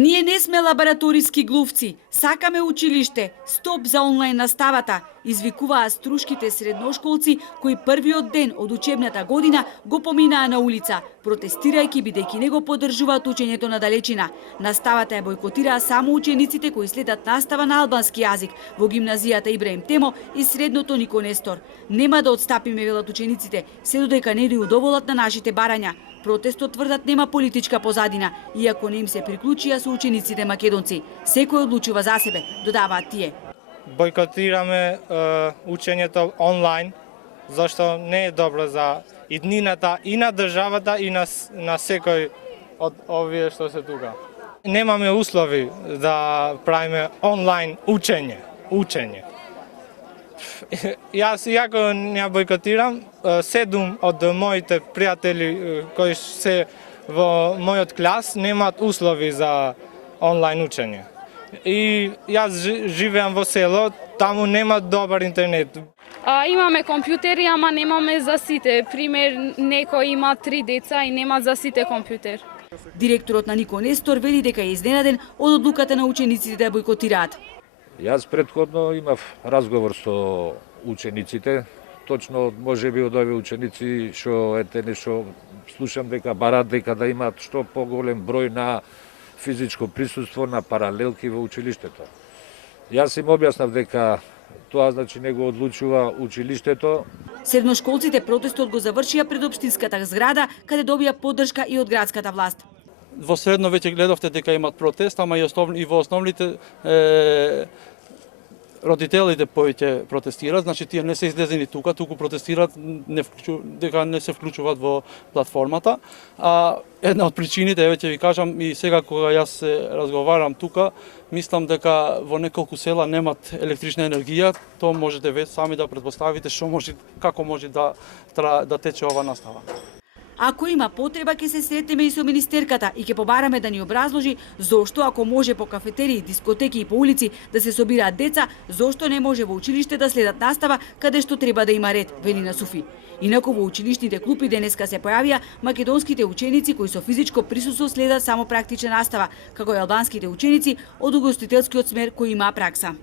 Ние не сме лабораториски глувци, сакаме училиште, стоп за онлайн наставата, извикуваа струшките средношколци кои првиот ден од учебната година го поминаа на улица, протестирајќи бидејќи не го поддржуваат учењето на далечина. Наставата ја бойкотираа само учениците кои следат настава на албански јазик во гимназијата Ибраим Темо и средното Нико Нестор. Нема да отстапиме, велат учениците, се додека не ги удоволат на нашите барања. Протестот, тврдат, нема политичка позадина, иако не им се приклучија со учениците македонци. Секој одлучува за себе, додаваат тие. Бойкотираме учењето онлайн, зашто не е добро за иднината и на државата и на секој од овие што се тука. Немаме услови да правиме онлайн учење. Јас иако не бойкотирам, 7 од моите пријатели кои се во мојот клас немаат услови за онлайн учење. И јас живеам во село, таму нема добар интернет. Имаме компјутери, ама немаме за сите. Пример, некој има 3 деца и нема за сите компјутер. Директорот на Нико Нестор вели дека е изненаден од одлуката на учениците да бойкотираат. Јас претходно имав разговор со учениците, точно можеби од овие ученици што ете нешто слушам дека барат дека да имаат што поголем број на физичко присуство на паралелки во училиштето. Јас им објаснав дека тоа значи не го одлучува училиштето. Средношколците протестот го завршија пред општинската зграда, каде добија поддршка и од градската власт. Во средно веќе гледавте дека имат протест, ама и во основните родителите повеќе протестираат, значи тие не се излезени туку протестираат дека не се вклучуваат во платформата. Една од причините, веќе ви кажам, и сега кога јас се разговарам тука, мислам дека во неколку села немат електрична енергија, тоа можете ве сами да претпоставите како може да тече ова настава. Ако има потреба, ќе се сретнеме и со министерката и ќе побараме да ни образложи зошто, ако може по кафетерии, дискотеки и по улици да се собираат деца, зошто не може во училиште да следат настава каде што треба да има ред, вели на Суфи. Инаку во училишните клупи денеска се појавија македонските ученици кои со физичко присуство следат само практична настава, како и албанските ученици од угостителскиот смер кои имаа пракса.